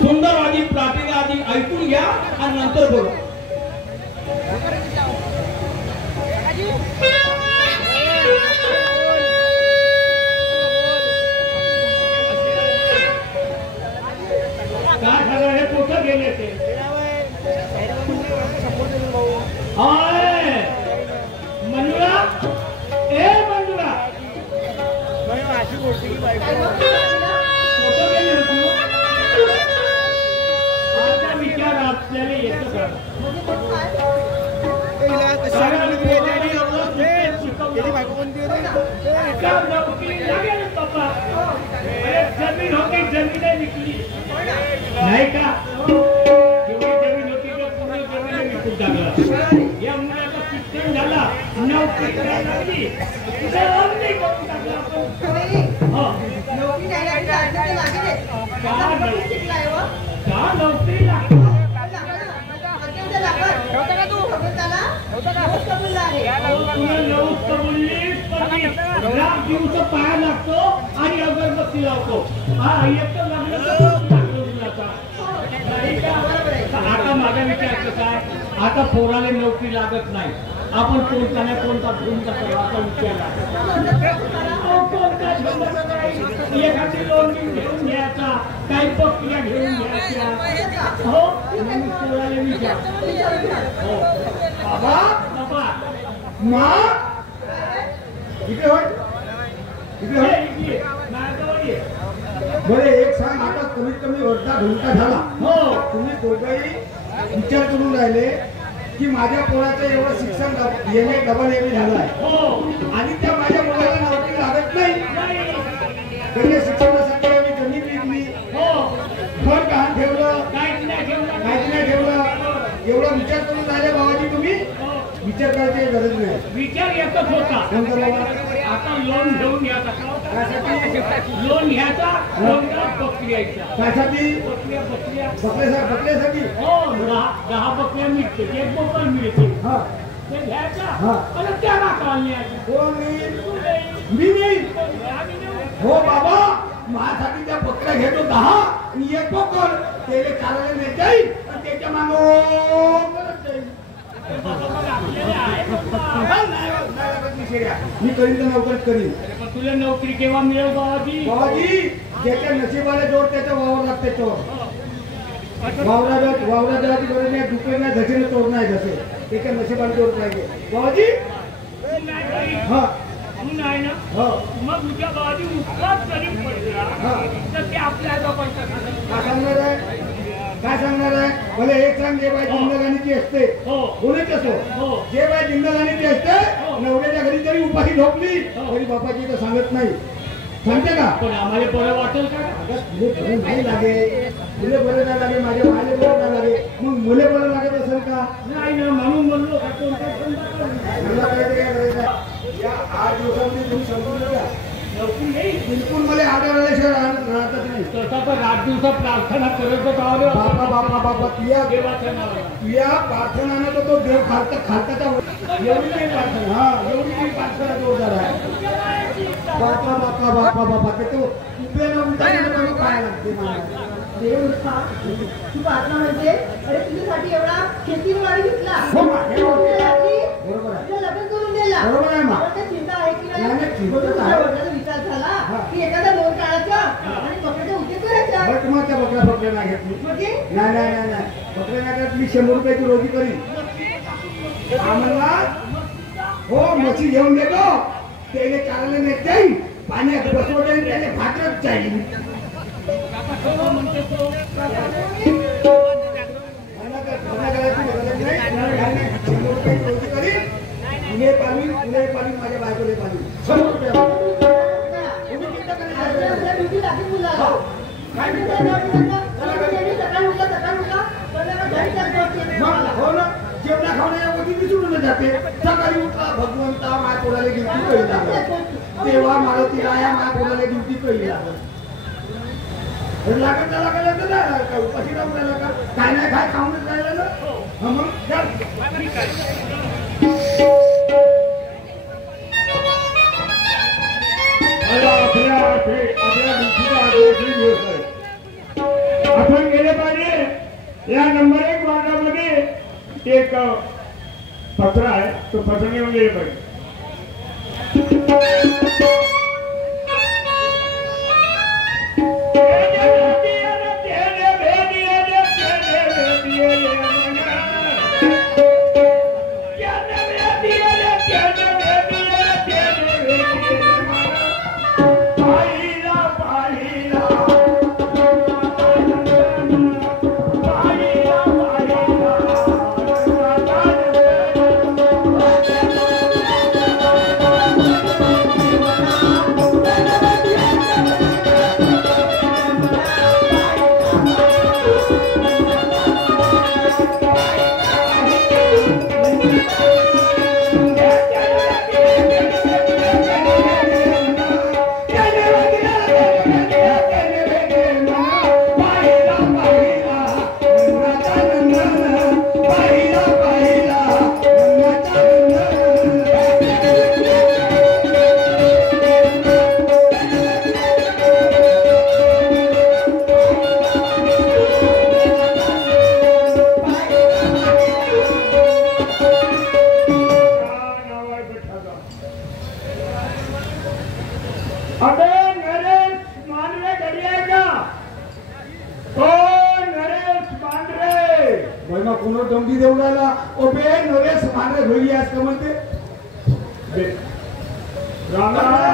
सुंदर आधी प्रार्थना आधी ऐकून घ्या आणि नंतर बोला. काय झालं हे कुठं गेले ते मंजुळा ए मंजुळा अशी गोष्टी की बायको कुठं गेली होती आता विचार आपल्याला येतो का जमीन होती जमीन विकली नाही का जमीन होती तर पूर्ण जमीन विकून टाकला या मुलाचा शिक्षण झाला नोकरी करायला लागली नोकरी दिवस पाया लागतो आणि अगरबत्ती लावतो आता माझा विचार कसा आहे आता पोराला नोकरी लागत नाही आपण कोणता नाही कोणता भूमिका करावा विचार एखादी लोन घेऊन घ्यायचा काही प्रक्रिया घेऊन घ्यायच्या हो पोराला विचार हो बाबा बाबा मा इकडे होय इकडे होय बरे एक सांग आता कमीत कमी वर्षा घंटा झाला हो तुम्ही दोघंही विचार करून राहिले की माझ्या पोराचं एवढं शिक्षण येणे डबल एम झालं आहे हो आणि त्या माझ्या मुलाला नोकरी लागत नाही त्याच्या शिक्षणासाठी आम्ही जमीन विकली हो घर गहाण ठेवलं काहीच नाही ठेवलं एवढा विचार करून राहिले बाबाजी तुम्ही विचार करायची गरज नाही विचार येतच होता आता लोन घेऊन घ्यायचा लोन घ्यायचा लोन प्रक्रियाचा त्यासाठी बकऱ्यासाठी हो 10 बकऱ्या मिळते एक बोकड मिळते ते घ्यायचा आणि त्याला काढण्याचं मी नाही हो बाबा माझ्यासाठी त्या बकऱ्या घेतो 10 आणि एक बोकड त्याला चालायला नाही जाईल आणि त्याच्या मागं मी करीन तर नोकरी करीन तुला नोकरी केव्हा मिळेल बाबाजी बाबाजी ज्याच्या नशिबाला जोड त्याचा वावर लागते चोर वावरा जाती गरज नाही दुकान नाही धशीने चोर नाही जसे त्याच्या नशिबाला जोड पाहिजे बाबाजी हा नाही ना हो मग उद्या बाबाजी उपकार करी पडला तर ते आपल्या काय सांगणार आहे काय सांगणार आहे भले एक सांग जे बाई जिंदगानीची असते बोलत असो जे बाई जिंदगानीची असते नवऱ्याच्या घरी जरी उपाशी झोपली तरी बापाची तर सांगत नाही सांगते का पण आम्हाला बरं वाटेल का तुले बरं नाही लागे तुले बरं नाही लागे माझ्या माले बरं नाही लागे मग मुले बरं लागत असेल का नाही ना म्हणून म्हणलो मला काय या 8 दिवसांमध्ये तुम्ही समजून घ्या नोकरी नाही बिलकुल मला आढळल्याशिवाय राहतच नाही तसा तर रात दिवसा प्रार्थना करत बाबा तुया प्रार्थनानं तो देव खालताचा एवढी नाही प्रार्थना एवढी नाही प्रार्थना जोरदार आहे बापा ते तो कुठल्या उलटा पाया लागते मला देव तू प्रार्थना म्हणजे अरे तुझ्यासाठी एवढा शेतीवाडी घेतला बरोबर आहे लग्न करून दिला बरोबर आहे मा चिंता आहे की नाही विचार झाला की एखादा लोन काढायचा आणि बकऱ्याचा उद्योग करायचा तुम्हाला बकऱ्या नाही घेतली नाही बकऱ्या नाही घेत मी 100 रुपयाची रोजी करीन आम्हाला हो मच्छी घेऊन देतो त्याने चालले नाही जाईल पाण्यात बसवले त्याने फाटत जाईल माझ्या बायकोले पाणी 100 रुपये जेवणा खावण्या विसरून जाते सकाळी उठला भगवंता माय पोराला ड्युटी कळला तेव्हा मारुती राया माय पोराला ड्युटी कळला लागत का उपाशी राहून राहिला का काय नाही काय खाऊनच राहिला ना मग आपण गेले या नंबर 1 वार्डामध्ये एक पत्र आहे, तो पत्र घेऊन गेले पाहिजे. दमडी देऊन राहिला ओबे नरेश मांडरे घरी आहेस का म्हणते. नमस्कार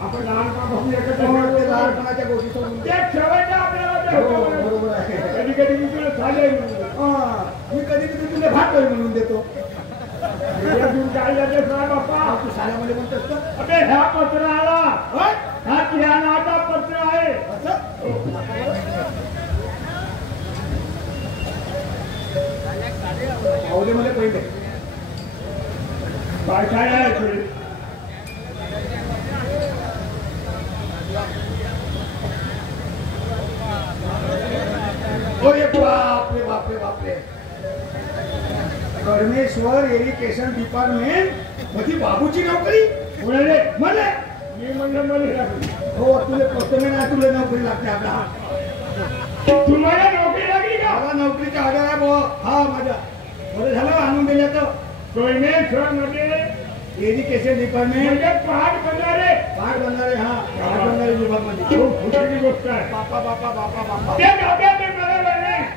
आपण लहानपणापासून एकत्र लहानपणाच्या गोष्टी बरोबर आहे. कधी कधी मी तुला झाले मी कधी कधी तुला भात म्हणून देतो. काय जाते बाप्पा तू शाळेमध्ये म्हणतोस का. अबे ह्या पत्र आला हा किराणाचा पत्र आहे असं. आवले मध्ये पहिले काय काय आहे थोडी बापरे बापरे बापरे. परमेश्वर एज्युकेशन डिपार्टमेंट मध्ये बाबूची नोकरी म्हणाले मला मी म्हणलं मला हो तुला पोस्टमॅन आहे तुला नोकरी लागते. आता तुम्हाला नोकरी लागली का. मला नोकरीचा ऑर्डर आहे भाऊ. हा माझा बरं झालं आणून दिलं तर परमेश्वर मध्ये एज्युकेशन डिपार्टमेंट पहाड बनणारे हा पहाड बनणारे विभागामध्ये खूप खुशीची गोष्ट आहे. बापा बापा बापा बापा ते डब्यात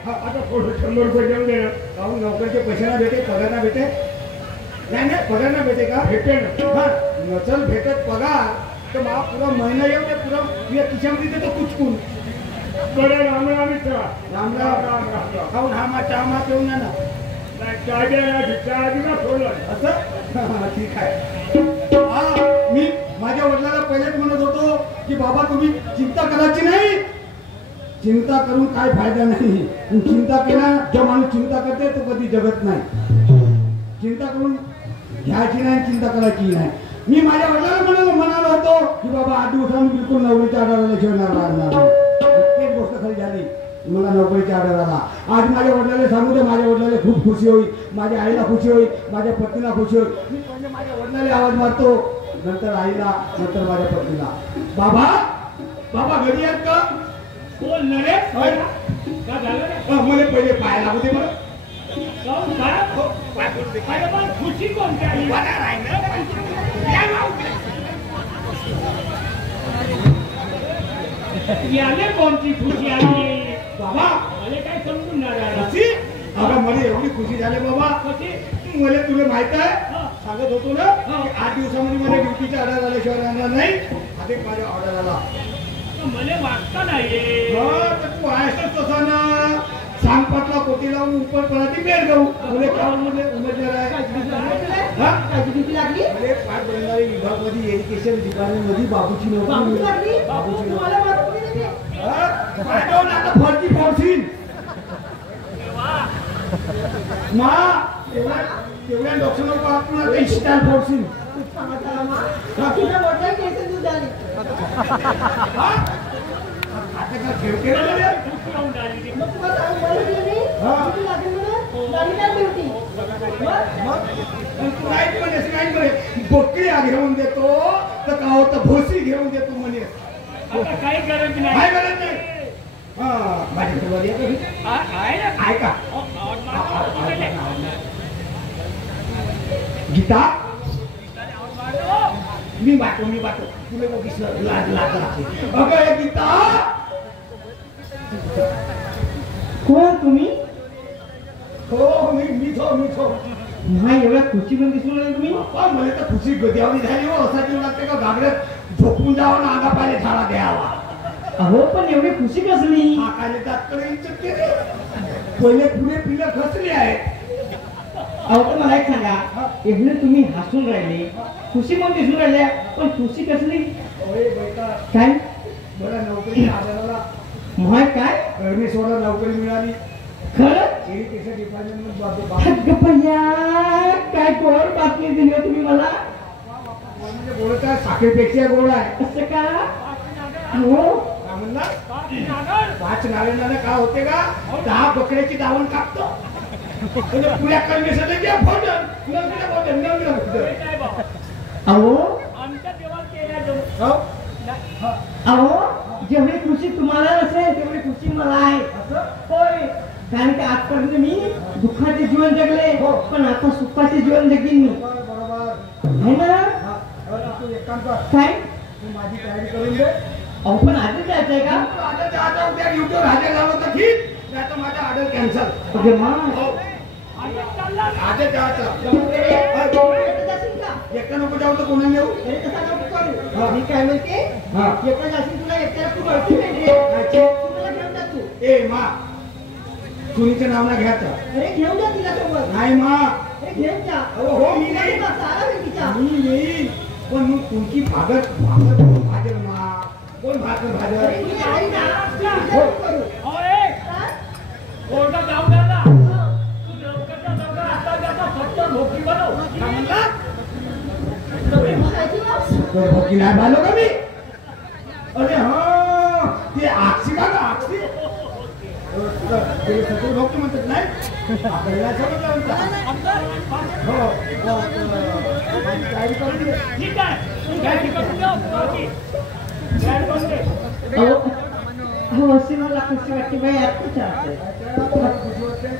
आता 100 रुपये देऊन दे. काहून नोकरीचे पैसे ना भेटे पगार ना भेटे. नाही पगार ना भेटे का भेटे ना. नचल भेटत पगार तर मला पुरा महिना येऊ दे. पुरा तुझ्या खिशामध्ये देतो कुचकून. बरं राम राम राम राम काहून हा मा चहा मा पिऊन ना सोडलं असं. ठीक आहे. मी माझ्या वडिलांना पहिलेच म्हणत होतो की बाबा तुम्ही चिंता करायची नाही. चिंता करून काय फायदा नाही. चिंता केला जो माणूस चिंता करते तो कधी जगत नाही. चिंता करून घ्यायची नाही चिंता करायची नाही. मी माझ्या वडिलांना म्हणालो होतो की बाबा 8 दिवसांनी बिलकुल नोकरीच्या आधाराला शिवणार राहणार. प्रत्येक गोष्ट खाली झाली मला नोकरीच्या आधाराला. आज माझ्या वडिलांना सांगू दे माझ्या वडिलांना खूप खुशी होईल. माझ्या आईला खुशी होईल. माझ्या पत्नीला खुशी होईल. मी म्हणजे माझ्या वडिलांना आवाज मारतो नंतर आईला नंतर माझ्या पत्नीला. बाबा बाबा घरी आहेत का. बोल नरेश का झालं मला पहिले पाय लागू दे. मला खुशी कोणती याने कोणती खुशी आली बाबा. मला काय समजून नाही. अगं मला एवढी खुशी झाली बाबा. मला तुला माहित आहे सांगत होतो ना 8 दिवसामध्ये मला ड्युटीचा ऑर्डर आल्याशिवाय राहणार नाही. आधी माझ्या ऑर्डर आला मला वाटतं नाही. तू आहेसच तसा ना. सांग पाटला कोटी लावून उपर पराठी बेर जाऊ मला काम मध्ये उमेदवार आहे. लागली पाठ बनणारी विभाग मध्ये एज्युकेशन डिपार्टमेंट मध्ये बाबूची नोकरी. बाबूची आता फरची फोडशील मा तेवढ्या डॉक्टर आपण इष्टाल फोडशील. आता का ठेवते बोकडी घेऊन देतो तर का होतं भोसी घेऊन देतो म्हणे. आता काही गरज नाही. काय गरज नाही. माझ्यासोबत ये कधी. आहे ना. ऐका आवड मारतो. गीता आवड मारतो. मी बाटो तुला बघितलं लाज लागते. अगं हे गीता कोण तुम्ही? हो मीच हो. नाही एवढ्या खुशीमध्ये दिसून राहिले तुम्ही. बाप्पा मला तर खुशी गद्यावरी झाली हो. असा जीव लागते का घाबरत झोपून जावं ना अंगा पाहिले झाडा द्यावा. अहो पण एवढी खुशी कसली? हा काय तात्कडे इच्छा पहिले पुढे पिलं खचले आहेत. अहो पण मला एक सांगा, एवढे तुम्ही हसून राहिले, खुशी पण दिसून राहिल्या, पण खुशी कसली? ओए बेटा काय मला नोकरी आढळला. मग काय मी सोडा नोकरी मिळाली. खरं? इरिगेशन डिपार्टमेंट अगं भैया, काय गोड बातमी दिली हो तुम्ही मला. म्हणजे गोड काय साखरेपेक्षा गोड आहे. असं का? हो काय म्हणला? 5 नारळाने काय होते का 10 बकऱ्याची दावण कापतो. म्हणजे पुऱ्या करण्यासाठी घ्या फोटन अहो आमच्या देवात केल्या जाऊ. अहो जेवढी खुशी तुम्हाला नसेल तेवढी खुशी मला आहे. होय, कारण की आजपर्यंत मी दुःखाचे जीवन जगले, पण आता सुखाचे जीवन जगीन मी. बरोबर आहे ना? तू एक काम कर. काय? तू माझी तयारी करून दे. अहो पण आधीच जायचंय का? आता उद्या ड्युटीवर हजर झालो तर ठीक, नाही तर माझा ऑर्डर कॅन्सल. अगे मा, आजच जायचं. एकटा नको जाऊ तर कोणा येऊ. मी काय म्हणते, हा. एकटा जाशील तुला एकट्याला खूप अडचण भेटते. तुला घेऊन जा तू. ए मा सुनीचं नाव ना घ्यायचं. अरे घेऊन जा तिला सोबत. नाही मा अरे घेऊन जा. हो, मी नाही. सारा भेटीचा. मी येईल पण मग तुमची भागत कोण भाजल मा कोण भाकर अरे भाजल. मी आहे ना. हो. करू. ओए, कोर्टात जाऊ द्या ना. तू लवकरच्या लवकर आता त्याचा फक्त नोकरी बनव. काय म्हणला? माहिती ना? भोकी नाही भालो का मी. अरे हा ते आक्षी का आक्षी ते सगळे भोक्ती म्हणतात नाही आपल्याला समजलं म्हणतात. हो माझी तयारी करून दे. ठीक आहे. तू काय ठिकाणी जाऊ. बाकी. काय बोलते? हो अशी मला खुशी वाटते बाई आत्ताच्या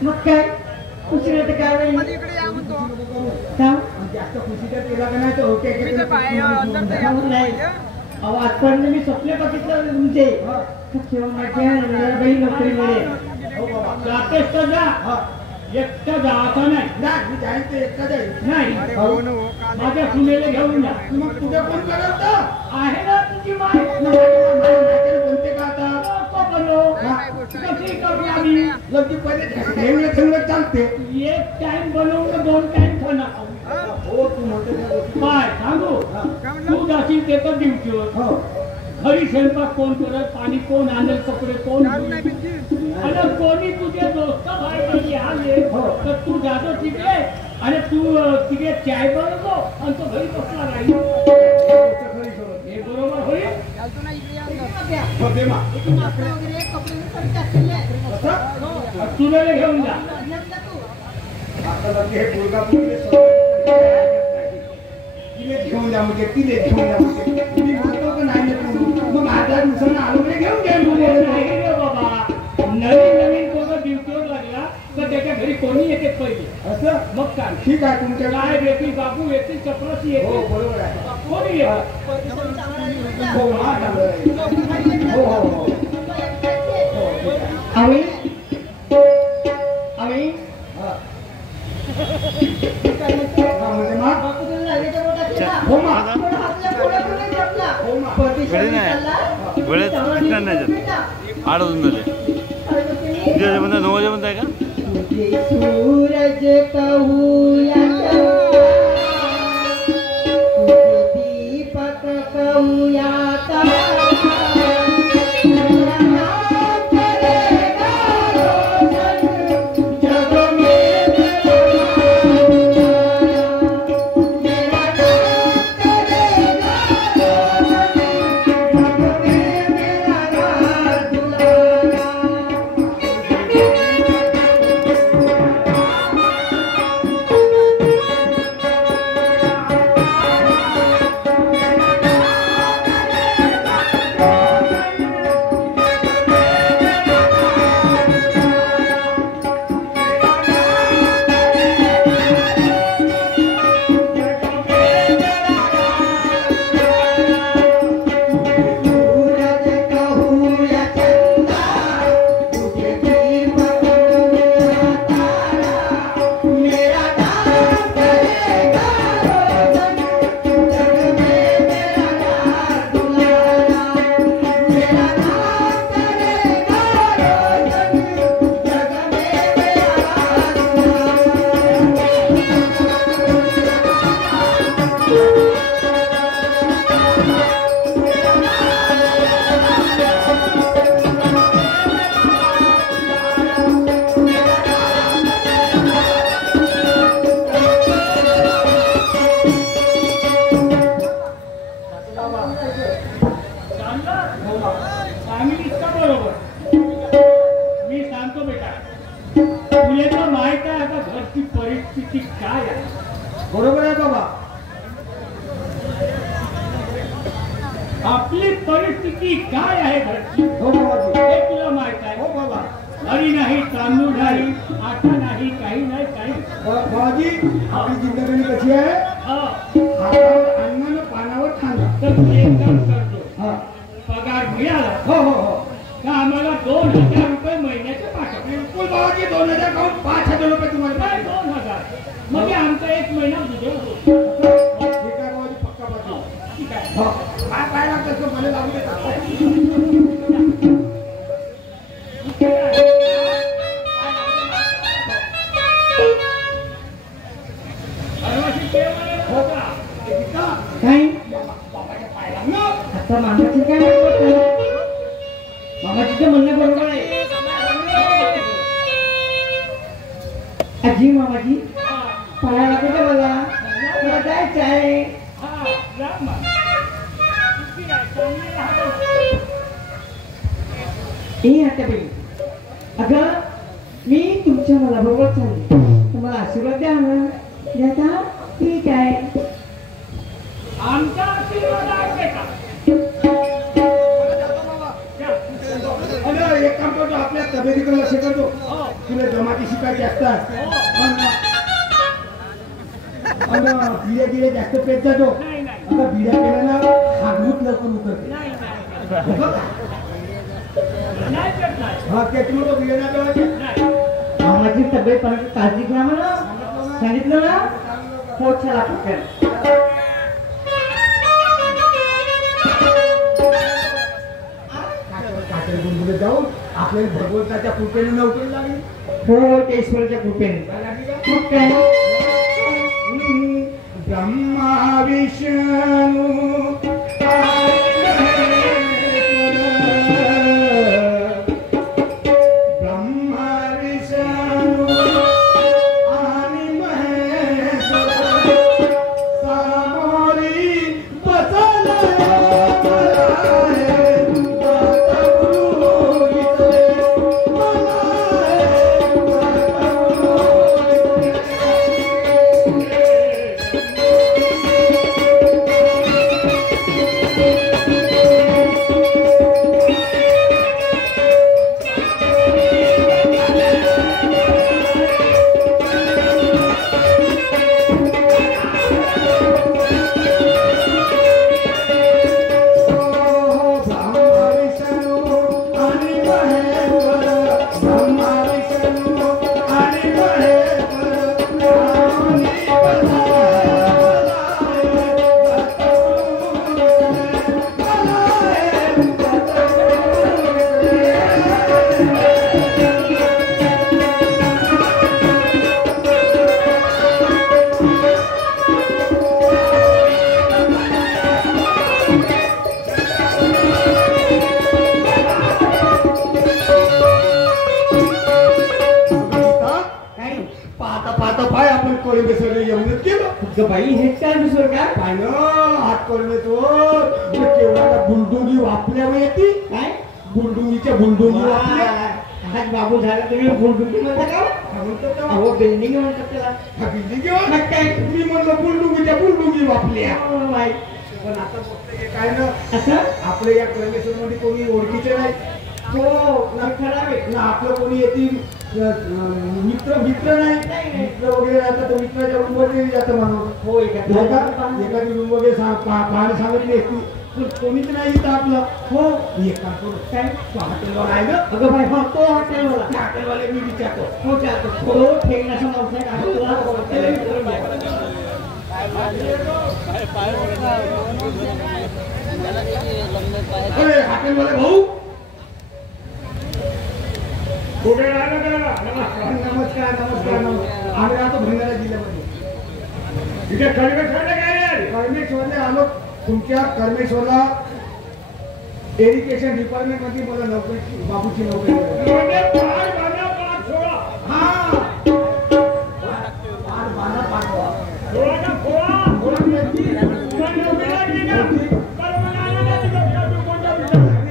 मग काय खुशी वाटते काय बाई का जास्त खुशीच्या तेला का नाही तर होते नाही. अहो आजपर्यंत मी स्वप्न बघितलं तुमचे केव्हा माझ्या नवऱ्याबाई नोकरी मिळेल. जातेस तर जा. एकटा जायचा नाही. मी जाईन ते एकटा जाईल. नाही माझ्या सुनेला घेऊन जा. मग तुझ्या कोण करत आहे ना तुझी माय. कोणते का आता नको बनव. कशी करू आम्ही. लग्न पहिले नेमले संगत चालते. एक टाइम बनवून 2 टाइम खाणार. हो तू म्हणते त्या गोष्टी. काय सांगू. तू जाशील ते तर ड्युटीवर. हो घरी स्वयंपाक कोण करत, पाणी कोण आणेल, कपडे कोण धुईल? आणि कोणी तुझे दोस्त भाई बहिणी आले तर तू जातो तिकडे आणि तू तिकडे चाय बनवतो आणि तो घरी बसला राहील. हे बरोबर होईल. हो दे मा. तुला घेऊन जा. आता लगे हे मुलगा तिले घेऊन जा म्हणजे तिले घेऊन जा म्हणजे तुम्ही म्हणतो का नाही मग 8 दिवसांना आलो म्हणजे घेऊन घ्या. नाही रे बाबा. नवीन कोण ड्युटीवर लागला तर त्याच्या घरी कोणी येते पहिले. असं मग काय ठीक आहे तुमच्या काय येतील, बाबू येतील, चपराशी हो येतील, बरोबर आहे. कोणी येतं. हो हा चांगलं आहे. हो हो हो आम्ही आम्ही हा म्हणजे मा हो मा हो मा घडी नाही वेळेत विकणार नाही जात 8 वाजून झाले. किती वाजेपर्यंत 9 वाजेपर्यंत आहे का? सूरज कहूया दीपक कहूया आम्ही इतका बरोबर. मी सांगतो बेटा, तुला तर माहित आहे आता घरची परिस्थिती काय आहे. बरोबर आहे बाबा. आपली परिस्थिती काय आहे घरची हो बाबाजी. हे तुला माहित आहे. हो बाबा. घरी नाही, तांदूळ नाही, आटा नाही, काही नाही, काही. बाबाजी आपली जिंदगी कशी आहे? हा. हातावर अन्नानं पानावर खाणं. तर तू एक काम करतो, हा. पगार मिळाला हो हो हो. तर आम्हाला 2000 रुपये महिन्याचे पाठव. बिलकुल बाबाजी 2000 काढून 5000 रुपये तुम्हाला काय पाहिजे. 2000? म्हणजे आमचा एक महिना बुजेल होतो. ठीक आहे बाबाजी, पक्का पाठव. ठीक आहे. हो. काय काय लागतं तो मला लागू देता. अरवाशी केव्हा हो होता? का? काय बाबाच्या पायाला ना. आता मामाचं काय म्हणत मामाजीचं म्हणणं बरोबर आहे. आजी मामाजी पाया लागेल मला जायचं आहे. हा, जा मग. ठीक आहे, चांगली राहा. ए आता बाई, अगं मी तुमच्या मला बरोबर चालले, तुम्हाला आशीर्वाद द्या ना. द्या. ठीक आहे. आमचा आशीर्वाद आहे बेटा. अरे एक काम करतो, आपल्या तब्येतीकडे लक्ष करतो. तुला जमाती शिकायची असतात. धीरे धीरे जास्त पेट जातो. नाही नाही आता बिड्या केल्यानं हागूत लवकर उतरते. नाही नाही बघा. नाही पेट नाही. हा त्याच्यामुळे तो बिड्या नाही ठेवायचे. नाही. मामाची तब्येत काळजी घ्या म्हणा. सांगितलं ना. हो चला पटकन. काकडे गुंडुले जाऊन आपल्याला भगवंताच्या कृपेने नोकरी लागली. हो ते ईश्वराच्या कृपेने. काय लागली का? मग काय ब्रह्मा विष्णू ब्रह्मा विष्णू आणि महेश्वर सामोरी बसला बाई हे काय दुसरं काय काय न हात करून येतो केवढा बुलडुंगी वापल्यावर येते. काय बुलडुंगीच्या बुलडुंगी वापल्या. आज बाबू झाला तुम्ही बुलडुंगी म्हणता का? काय म्हणतो तो? अहो बिल्डिंग म्हणतात त्याला. हा बिल्डिंग घेऊन मग काय मी म्हणलं बुलडुंगीच्या बुलडुंगी वापल्या. हो, बाई. पण आता फक्त हे काय ना असं आपल्या या कर्मेश्वर मध्ये कोणी ओळखीचे नाही. हो ना खरं आहे. ना आपलं कोणी येतील मित्र मित्र नाही. मित्र वगैरे राहतात तर मित्राच्या रूम वर जातं म्हणून. हो एखादी रूम वगैरे पाहायला सांगितली असती पण कोणीच नाही इथं आपलं. हो एक काम करू काय तो हॉटेलवर आहे ना. अगं बाई हा तो हॉटेलवाला. त्या हॉटेलवाले मी विचारतो. हो चालतो. हो ठेवण्याचा मावसा आहे तुला अरे हॉटेलवाले भाऊ कुठे राहिलं का? नमस्कार नमस्कार नमस्कार नमस्कार. आम्ही राहतो भंडारा जिल्ह्यामध्ये. इथे कर्मेश्वरला काय रे? कर्मेश्वरला आलो. तुमच्या कर्मेश्वरला एज्युकेशन डिपार्टमेंट मध्ये मला नोकरी बाबूची नोकरी मिळाली. म्हणजे पाच बारा पाच सोळा. हा बांधा पाठवा. सोळाचा फोळा. कोणा मिळाली? तुला नोकरी लागली का? बरं, मला आलं नाही तुझं. तू कोणता विचार?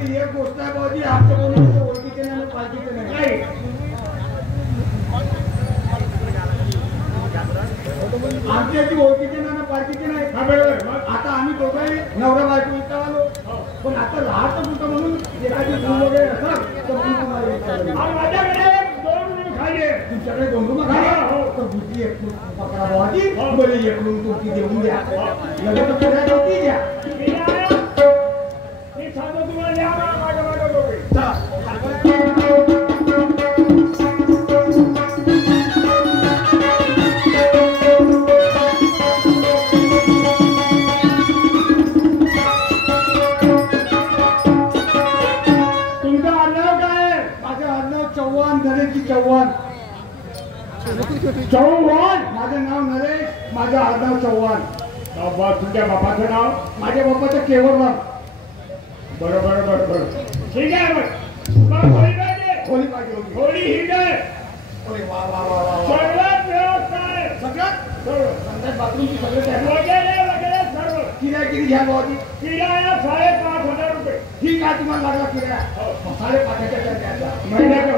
पण आता राहत कुठं म्हणून एखादी रूम वगैरे असेल तर मी तुम्हाला विचारेन. आणि माझ्याकडे 2 रूम खाली आहे. तुमच्याकडे 2 रूम आहे तर बुद्धी एक पकडा भावाजी मला एक रूम तुमची देऊन द्या. लगेच फिरायला होती द्या. मी सांगतो तुम्हाला द्या माझ्या माझ्या दोघे. तुमचं आडनाव काय आहे? माझं आडनाव चव्हाण नरेशजी चव्हाण. चव्हाण. माझं नाव नरेश, माझं आडनाव चव्हाण. तुमच्या बापाचं नाव? माझ्या बाप्पाचं केवळराम. बरोबर ठीक आहे मग होळी पाहिजे. खोली पाहिजे होती. होळी ही आहे. अरे वा वा वा वा वा. सर्वात व्यवस्था आहे. सगळ्यात सर्व. संडास बाथरूमची सगळं आहे. वगैरे सर्व. किती घ्या भावाजी. किराया 5,500 रुपये. ठीक आहे तुम्हाला लागला किराया. 5,500च्या द्यायचा. महिन्याच्या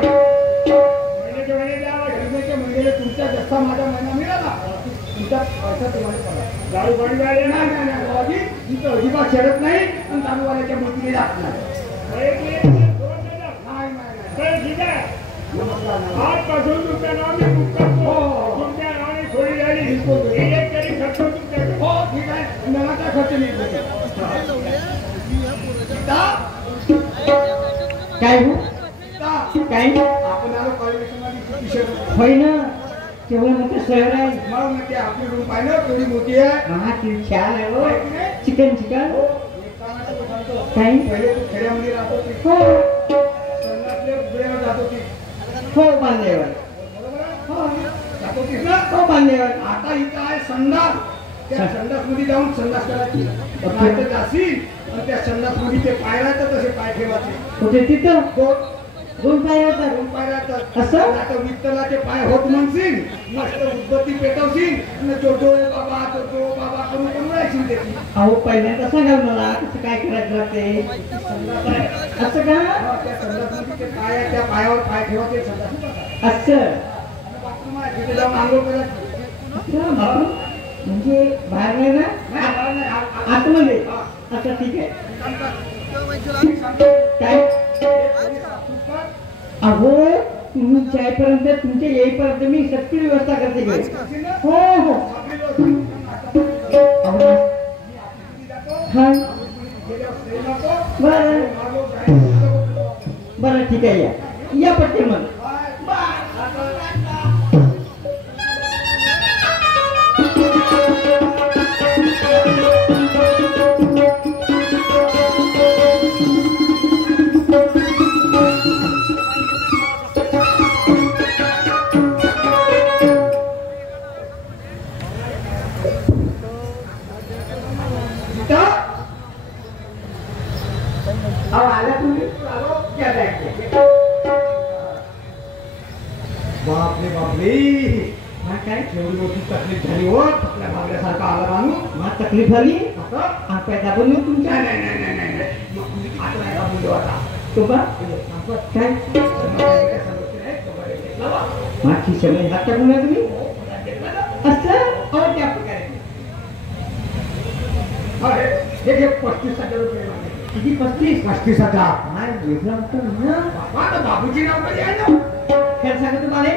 महिने द्यावा. महिन्याच्या महिन्याला तुमचा जसा माझा महिना मिळाला तुमचा पैसा तुम्हाला पडला. दारू पाणी द्यायला नाही नाही नाही भावाजी तुमचं अजिबात शरत नाही आणि दारूवाल्याच्या मुलगीने जात नाही. नाही नाही ठीक आहे. नमस्कार नमस्कार. आजपासून तुमचं नाव मी बुक करतो. तुमच्या नावाने थोडी झाली एक तरी खर्च तुमच्याकडे. हो ठीक आहे मला काय खर्च नाही काय हो काय आपण आलो कॉलेजमध्ये होय ना तेवढं मोठं शहर आहे. मला म्हणते आपली रूम पाहिलं थोडी मोठी आहे. हा ती छान आहे हो. चिकन हो एक कानाचं तो सांगतो. काय पहिले तू खेड्यामध्ये राहत होती. हो संडासले वेळेवर जात होती. हो बांधलेवर बरोबर आहे? जात होतीस ना. हो बांधलेवर आता इथं आहे संडास. त्या संडास मध्ये जाऊन संडास करायची. नाही तर जाशील आणि त्या संडास मध्ये ते पायऱ्या तर तसे पाय ठेवायचे. होते तिथं दोन पाय होतात. 2 पायऱ्या तर असं? आता विठ्ठलाचे पाय होत म्हणशील मस्त उद्बत्ती पेटवशील आणि जो बाबा करून राहायची त्याची. अहो पहिल्यांदा सांगा मला कसं काय करायचं लागते संडास आहे. असं का त्या संडास मध्ये ते पाय आहे त्या पायावर पाय ठेवायचे संडास. असं बाथरूम आहे तिथे जाऊन आंघोळ करायची. असं बापू म्हणजे बाहेर नाही ना नाही, बाहेर नाही, आतमध्ये हा. अच्छा ठीक आहे सांगतो. काय तुझं अहो तुम्ही जायपर्यंत तुमच्या येईपर्यंत मी सगळी व्यवस्था करते घरी. असेल ना? हो हो आपली व्यवस्था. अहो हा बरं बरं ठीक आहे या पटकन मग आला तुम्ही बापरे बापरे हा काय एवढी मोठी तकलीफ झाली हो आपल्या भागल्यासारखा आला माणूस. मला तकलीफ झाली आता हा काय दाबून मी तुमच्या नाही नाही नाही नाही नाही मग आता नाही का बोललो आता तो का काय माझी समय हात टाकून या तुम्ही असं अहो त्या प्रकारे हे घे 35,000 रुपये माझे. किती 35,000 काय वेगळं होतं ना बाबा आता बाबूची नाव कधी आहे ना काय सांगतो तुम्हाला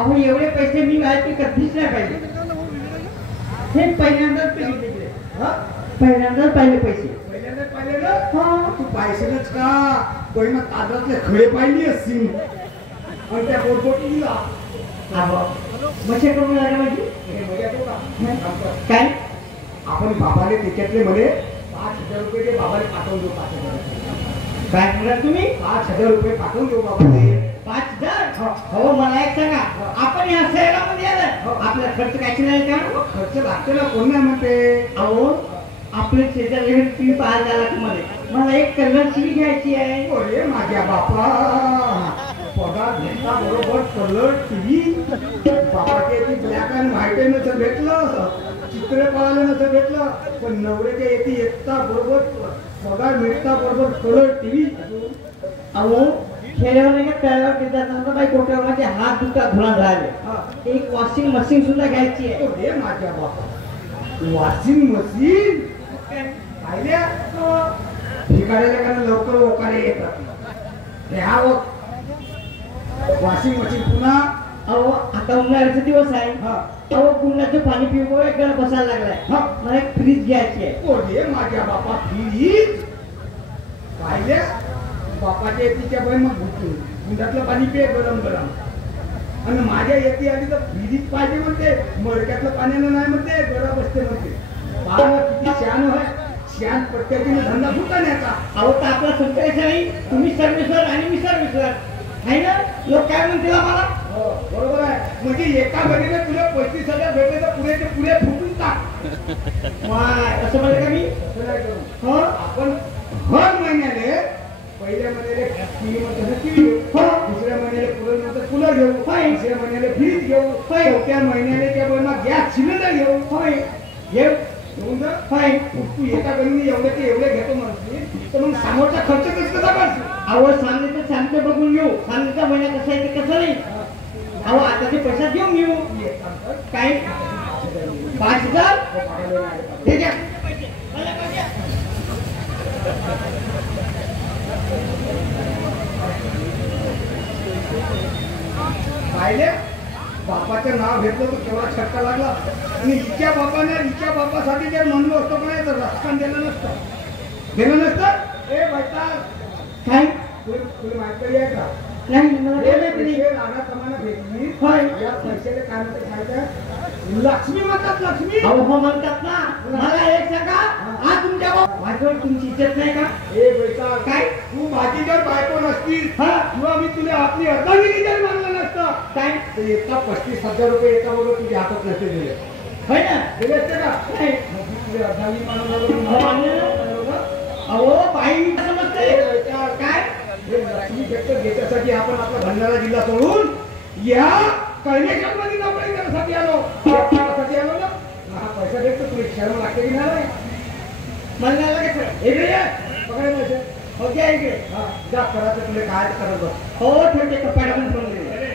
अहो एवढे पैसे मी माझे कधीच नाही पाहिजे हे पहिल्यांदाच पैसे दिले पहिल्यांदाच पाहिले पैसे पहिल्यांदा पाहिले ना तू पाहिजेच का पहिला ताजातले खडे पाहिली असतील आणि त्या बोटबोटीला मच्छा करून लागला माझी काय आपण बाबाले त्याच्यातले म्हणे 5,000 रुपये ते बाबाले पाठवून देऊ 5,000 काय म्हणा तुम्ही 5,000 रुपये पाठवून देऊ बाबाले 5,000 हो मला एक सांगा आपण या शहरामध्ये आलं आपला खर्च कायची नाही का खर्च लागते ना कोण नाही म्हणते अहो आपले शेजारी टीव्ही पाहायला झाला तुम्हाला मला एक कलर टीव्ही घ्यायची आहे अरे माझ्या बापा पगार घेता बरोबर कलर टीव्ही बापाच्या येते ब्लॅक अँड व्हाईट नसं भेटलं चित्र पाहायला नसं भेटलं पण नवऱ्याच्या येते येता बरोबर पगार मिळता बरोबर कलर टीव्ही अहो खेळल्यावर नाही का तळ्यावर देतात नंतर बाई कोट्यावर माझे हात दुखता धुळा झाले एक वॉशिंग मशीन सुद्धा घ्यायची आहे अरे माझ्या बापा वॉशिंग मशीन पाहिल्या भिकाऱ्याला कारण लवकर ओकारे येतात. ह्या वॉशिंग मशीन पुन्हा अहो आता उन्हाळ्याचा दिवस आहे. हा अहो कुंडाचं पाणी पिऊ एकदा बसायला लागलाय. हा. मला एक फ्रीज घ्यायची आहे. ओढे माझ्या बापा फ्रीज पाहिले बापाच्या येतीच्या बाई मग भुटून गुंडातलं पाणी पिये गरम गरम आणि माझ्या येती आली तर फ्रीज पाहिजे म्हणते. मडक्यातलं पाण्यानं नाही म्हणते गरम असते म्हणते. बाबा किती शान आहे. शान पट्ट्यातीने धंदा सुटाण्याचा. अहो तर आपला संतोष नाही. तुम्ही सर्वेश्वर आणि मी सर्वेश्वर आहे ना. लोक काय म्हणतील आम्हाला. हो बरोबर आहे. म्हणजे एका घडीने तुला 35,000 भेटले तर पुरेचे पुरे फुटून टाक. वाय असं म्हणलं का मी. असं नाही करू. हो आपण हर महिन्याने पहिल्या महिन्याला टीव्ही घेऊ. दुसऱ्या महिन्याला कूलर घेऊ. तिसऱ्या महिन्याला फ्रीज घेऊ. चौथ्या महिन्याला त्या बरोबर गॅस सिलेंडर घेऊ. घेऊन जा. तू एका गणीने एवढे ते एवढे घेतो म्हणते तर मग समोरचा खर्च कसा करतो. अहो सांगितलं सांगते बघून घेऊ. सांगितलं महिना कसं आहे ते कसं नाही. अहो आता ते पैसा देऊन घेऊ. काय 5,000 हे घ्या. पाहिले बापाचं नाव घेतलं तर केवढा छक्का लागला. आणि हिच्या बापासाठी जर म्हणलो असतो का नाही तर रस्कान दिलं नसतं. ए बायता काय तुला माहिती आहे का. नाही मला काय माहिती नाही. राणा समाना भेटली. होय. या पैशाला काय म्हणतात माहिती लक्ष्मी म्हणतात. लक्ष्मी अहो हो म्हणतात ना. मला एक सांगा आज तुमच्या माझ्यावर तुमची इज्जत नाही का. ए बेटा काय तू माझी जर बायको नसतीस हा किंवा मी तुला आपली अर्धांगिनी जर मानलं नसतं काय तर एका 35,000 रुपये एका बरोबर तुझ्या हातात नसते दिले. होय ना. दिले असते का. नाही. मग मी तुला अर्धांगिनी हो, मानलं ना. अहो बाई समजते काय. लक्ष्मी भेटत घेण्यासाठी आपण आपला भंडारा जिल्हा सोडून या कर्णेश्वर मध्ये नोकरी करण्यासाठी आलो. त्यासाठी आलो ना. हा पैसा भेटतो तुला शर्म लागते की नाही. मला नाही लागत. इकडे ये पकडायला पैसे. हो घ्या इकडे. हा जा करायचं तुला काय करत बस. हो ठेवते कपाटातून फोन दिले.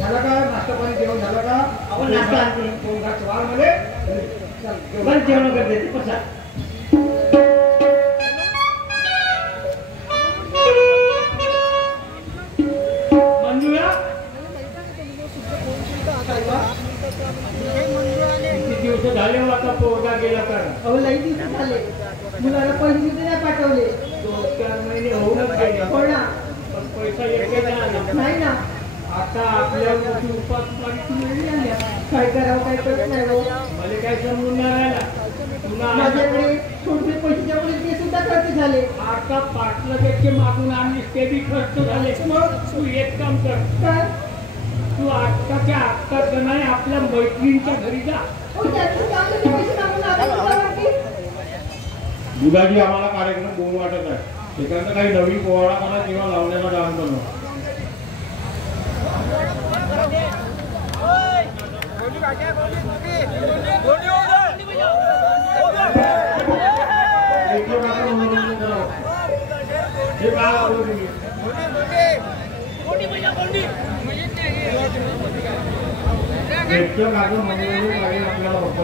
झालं का नाश्ता पाणी जेवण झालं का. आपण नाश्ता आणते. 2 घास वार मध्ये बरं जेवण करते पसा. मंजुळा किती दिवस झाले हो आता पोरगा गेला तर. अहो लई दिवस झाले. मुलाला पैसे नाही पाठवले. 2-4 महिने होऊनच गेले. हो ना. पण पैसा येते ना. नाही ना. आता आपल्या मोठी उपास मिळली आल्या. काय करावं काय करत नाही हो. मला काय समजून नाही राहिला. तुला माझ्याकडे थोडे पैसे जेवढे ते सुद्धा खर्च झाले. आता 5 लाखाचे मागून आणलीस ते बी खर्च झाले. मग तू एक काम कर. काय तू आत्ताच्या आत्ताच नाही आपल्या मैत्रिणीच्या घरी जा. हो त्यातून चांगले पैसे मागून आले तुझ्यावरती. दुधाची आम्हाला कार्यक्रम बोलू वाटत आहे. एखादा काही नवीन पोवाडा मला किंवा लावण्याचा डान्स बनवा. हे काय आवडलं तुम्ही. आपल्याला बघतो.